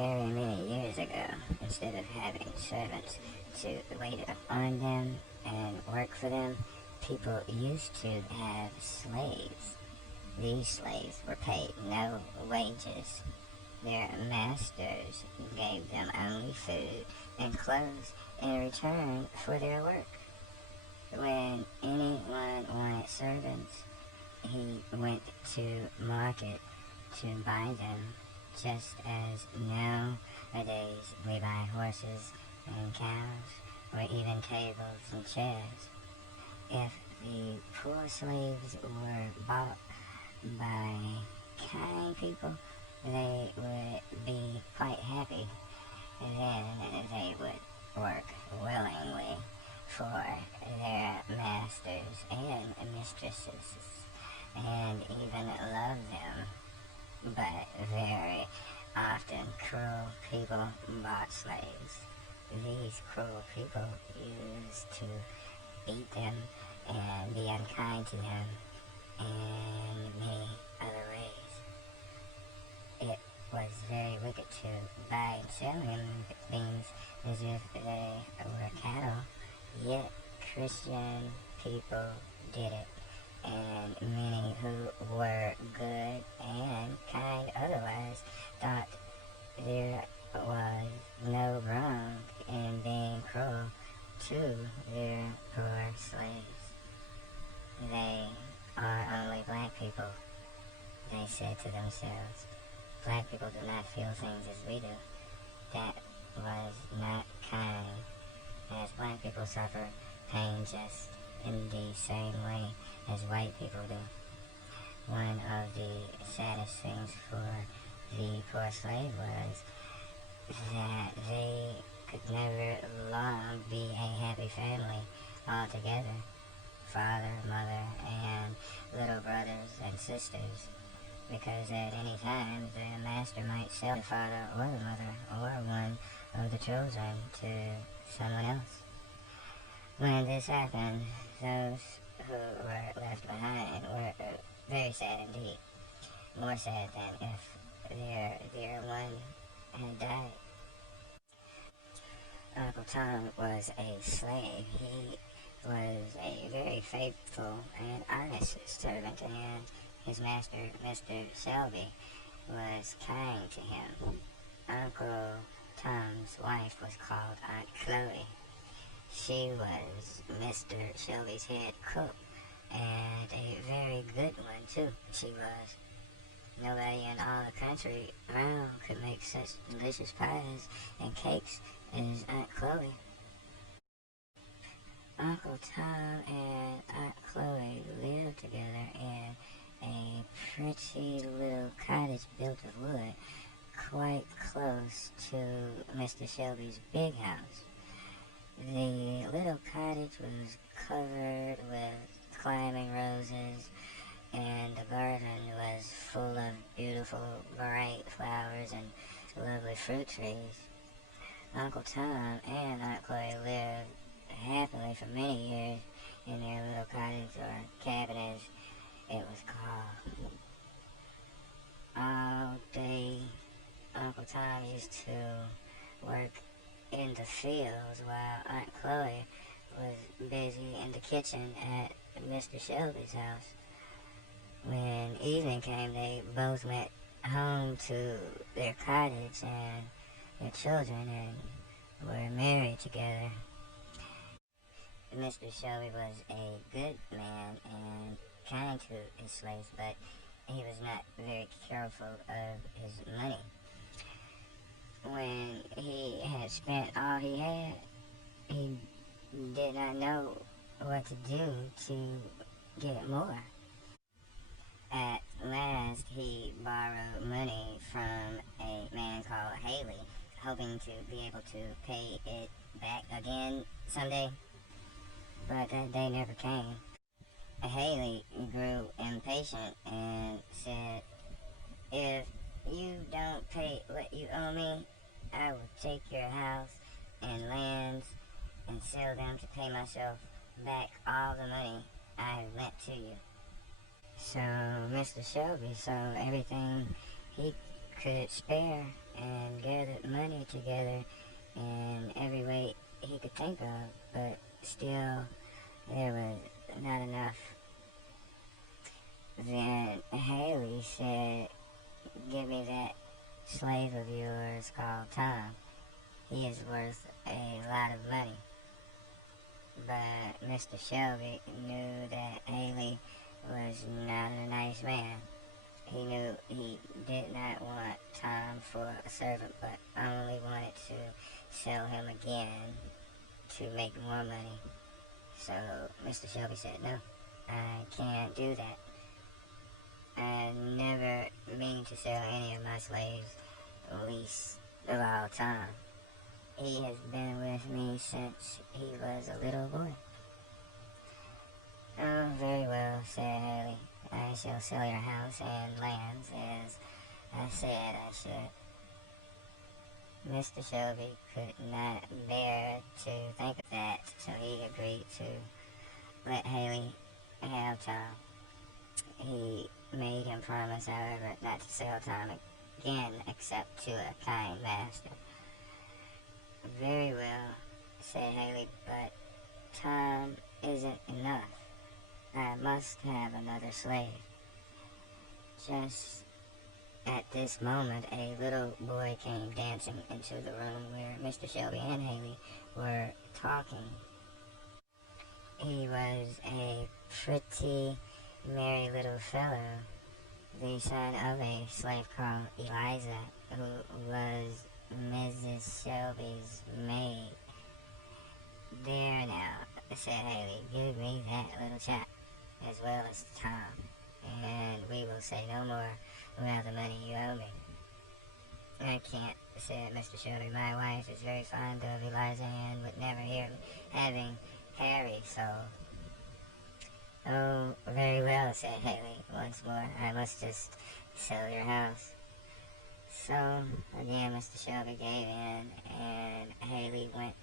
very many years ago, instead of having servants to wait on them and work for them, people used to have slaves. These slaves were paid no wages. Their masters gave them only food and clothes in return for their work. When anyone wanted servants, he went to market to buy them, just as nowadays we buy horses and cows, or even tables and chairs. If the poor slaves were bought by kind people, they would be quite happy. Then they would work willingly for their masters and mistresses, and even love them. But very often cruel people bought slaves. These cruel people used to beat them and be unkind to them in many other ways. It was very wicked to buy and sell him things as if they were cattle, yet Christian people did it, and many who were good and kind otherwise thought there was no wrong in being cruel to their poor slaves. They are only black people, they said to themselves. Black people do not feel things as we do. That was not kind, as black people suffer pain just in the same way as white people do. One of the saddest things for the poor slave was that they could never long be a happy family all together. Father, mother, and little brothers and sisters, because at any time the master might sell the father or the mother or one of the children to someone else. When this happened, those who were left behind were very sad indeed, more sad than if their dear one had died. Uncle Tom was a slave. He was a very faithful and honest servant, and his master, Mr. Shelby, was kind to him. Uncle Tom's wife was called Aunt Chloe. She was Mr. Shelby's head cook, and a very good one too. She was. Nobody in all the country around could make such delicious pies and cakes as Aunt Chloe. Uncle Tom and Aunt Chloe lived together in a pretty little cottage built of wood, quite close to Mr. Shelby's big house. The little cottage was covered with climbing roses, and the garden was full of beautiful, bright flowers and lovely fruit trees. Uncle Tom and Aunt Chloe lived happily for many years in their little cottage, or cabin as it was called. All day, Uncle Tom used to work in the fields while Aunt Chloe was busy in the kitchen at Mr. Shelby's house. When evening came, they both went home to their cottage and their children and were married together. Mr. Shelby was a good man and kind to his slaves, but he was not very careful of his money. When he had spent all he had, he did not know what to do to get more. At last, he borrowed money from a man called Haley, hoping to be able to pay it back again someday. But that day never came. Haley grew impatient and said, "If you don't pay what you owe me, I will take your house and lands and sell them to pay myself back all the money I have lent to you." So Mr. Shelby sold everything he could spare and gathered together in every way he could think of, but still there was not enough. Then Haley said, "Give me that slave of yours called Tom. He is worth a lot of money." But Mr. Shelby knew that Haley was not a nice man. He knew he did not want Tom for a servant, but only wanted to sell him again to make more money. So Mr. Shelby said, "No, I can't do that. I never mean to sell any of my slaves, least of all Tom. He has been with me since he was a little boy." "Oh, very well," said Haley. "I shall sell your house and lands as I said I should." Mr. Shelby could not bear to think of that, so he agreed to let Haley have Tom. He made him promise, however, not to sell Tom again except to a kind master. "Very well," said Haley, "but Tom isn't enough. I must have another slave." Just at this moment, a little boy came dancing into the room where Mr. Shelby and Haley were talking. He was a pretty, merry little fellow, the son of a slave called Eliza, who was Mrs. Shelby's maid. "There now," said Haley, "give me that little chap, as well as Tom, and we will say no more about the money you owe me." "I can't," said Mr. Shelby. "My wife is very fond of Eliza and would never hear of having Harry sold." "Oh, very well," said Haley once more. "I must just sell your house." So again Mr. Shelby gave in, and Haley went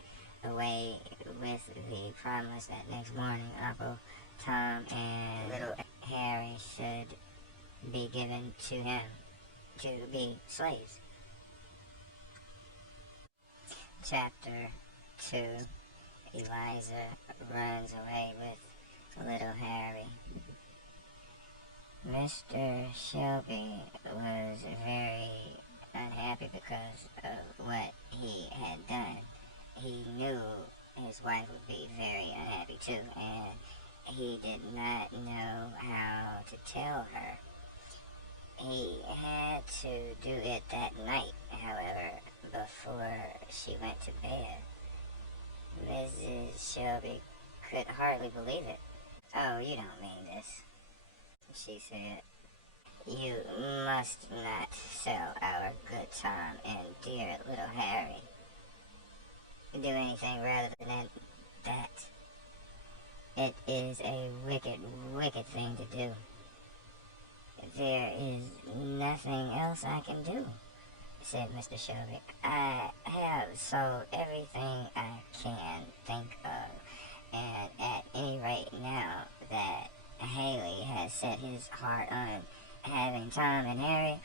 away with the promise that next morning Uncle Tom and little Harry should be given to him to be slaves. Chapter 2. Eliza runs away with little Harry. Mr. Shelby was very unhappy because of what he had done. He knew his wife would be very unhappy too, and he did not know how to tell her. He had to do it that night, however, before she went to bed. Mrs. Shelby could hardly believe it. "Oh, you don't mean this," she said. "You must not sell our good Tom and dear little Harry. Do anything rather than that. It is a wicked, wicked thing to do. There is nothing else I can do," said Mr. Shelby. "I have sold everything I can think of, and at any rate now that Haley has set his heart on having Tom and Harry,